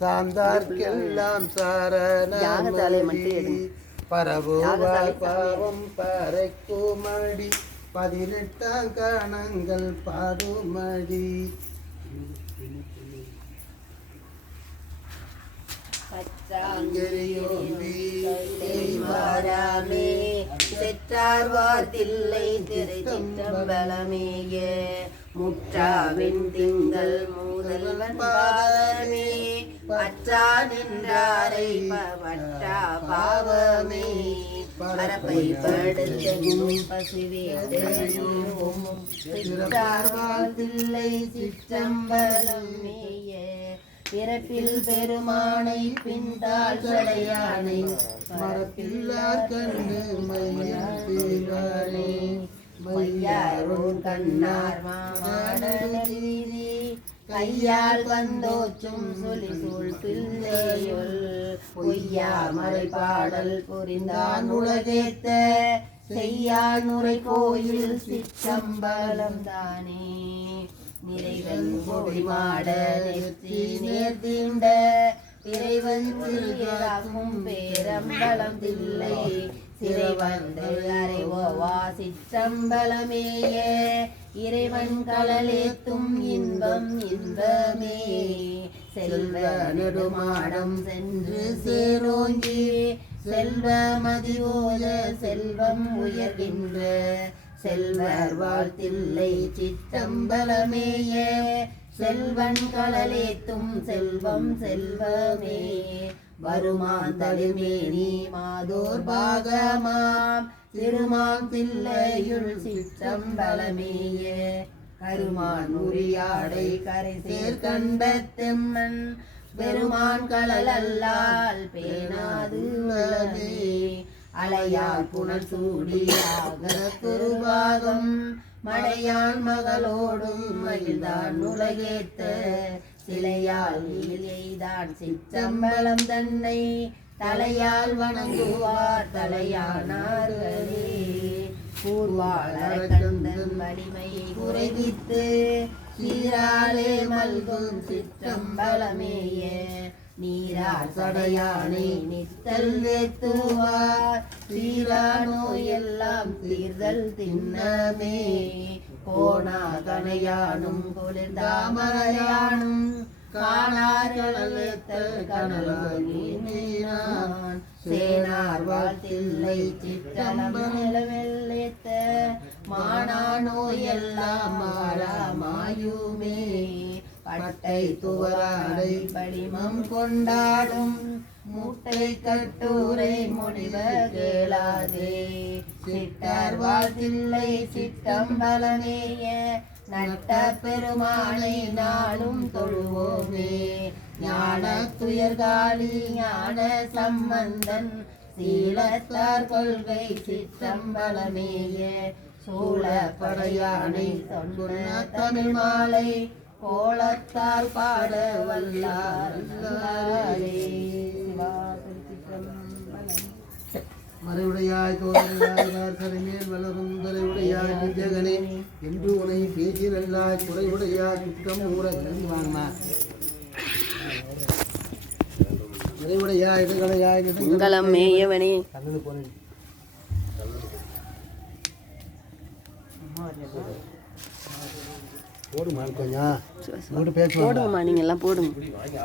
சார்ந்தார்க்கெல்லாம் சாரணமொழி பரவுவாய் பாவம் பறைக்குமடி 18 கணங்கள் பாடுமடி செற்றார்வார் தில்லை திருச்சிற்றம்பலமேய முற்றாவின் திங்கள் மூதல்வன் பாதமே பற்றா நின்றாரை பற்றா பாவமே பரப்பை படுத்தும் பசுவேடும் செற்றார்வார் தில்லை சிற்றம்பலமேய பிறப்பில் பெருமானை பின்தாள் சடையானை மரப்பில்லார் கண்ணு மையானே மையாரோன் கண்ணார் மாமாடலி கையால் வந்தோச்சும் சொல்லி சூழ் பிள்ளையுள் பொய்யா மறை பாடல் புரிந்தான் உலகேத்த செய்யாள் நுரை கோயில் சிற்றம்பலம் தானே நிறைவன் கொடிமாட நெற்றி நேர்த்தீண்ட இறைவன் திருக்கும் பேரம்பலம் தில்லை சிறை வந்து அறைவோவா சிற்றம்பலமேய இறைவன் கடலேத்தும் இன்பம் இன்பமே செல்வ நெடுமாடம் சென்று சேரோங்கி செல்வ மதிவோல செல்வம் உயர்கின்ற செல்வர் வாழ்த்தில்லை சிற்றம்பலமேய செல்வன் கடலேத்தும் செல்வம் செல்வமே வருமான் தளிர்மேனி மாதோர் பாகமாம் திருமான் தில்லையுள் சிற்றம்பலமேய கருமான் உரியாடை கரை சேர் கண்டத்தெம்மன் பெருமான் கடல் அல்லால் பேணாது உள்ளமே அலையார் புனல் சூடியாக திருவாகம் மடையான் மகளோடும் மகிழ்தான் உலகேத்த சிலையால் எய்தான் சிற்றம்பலம் தன்னை தலையால் வணங்குவார் தலையானார்களே பூர்வாளர் கந்தன் வலிமையை குறைவித்து சீராளே மல்கும் சிற்றம்பலமேய நீரார் சடையானை நித்தல் வேத்துவார் தீரா நோயெல்லாம் தீர்தல் திண்ணமே கோணா கனையானும் குளிர்ந்தாமரையானும் காணார்களேத்தல் கனலான் சேனார் வாழ்த்தில்லை சிற்றம்பலமேத்த மானா நோயெல்லாம் மாறாமாயுமே பட்டை துவராடை படிமம் கொண்டாடும் மூட்டை கட்டூரை முடிவ கேளாதே சிட்டார் வாழ்த்தில்லை சிற்றம்பலமேய நட்ட பெருமானை நாளும் தொழுவோமே ஞான துயர்காளி ஞான சம்பந்தன் சீலத்தார் கொள்கை சிற்றம்பலமேய சூழ படையானை சொன்ன தமிழ் மாலை கோலத்தால் பாட வல்லார் மறைவுடையாய் தோன்றினார் கரைமேல் வளரும் தலைவுடையாய் ஜெகனே என்று உனை பேசியல்லாய் குறைவுடையாய் குற்றம் ஊற வாங்கம்மா மறைவுடையாய் இதுகளையாய் மங்களம் மேயவனே கண்ணது போனேன் போடுமா கொஞ்சம் போடுமா நீங்க எல்லாம் போடுங்க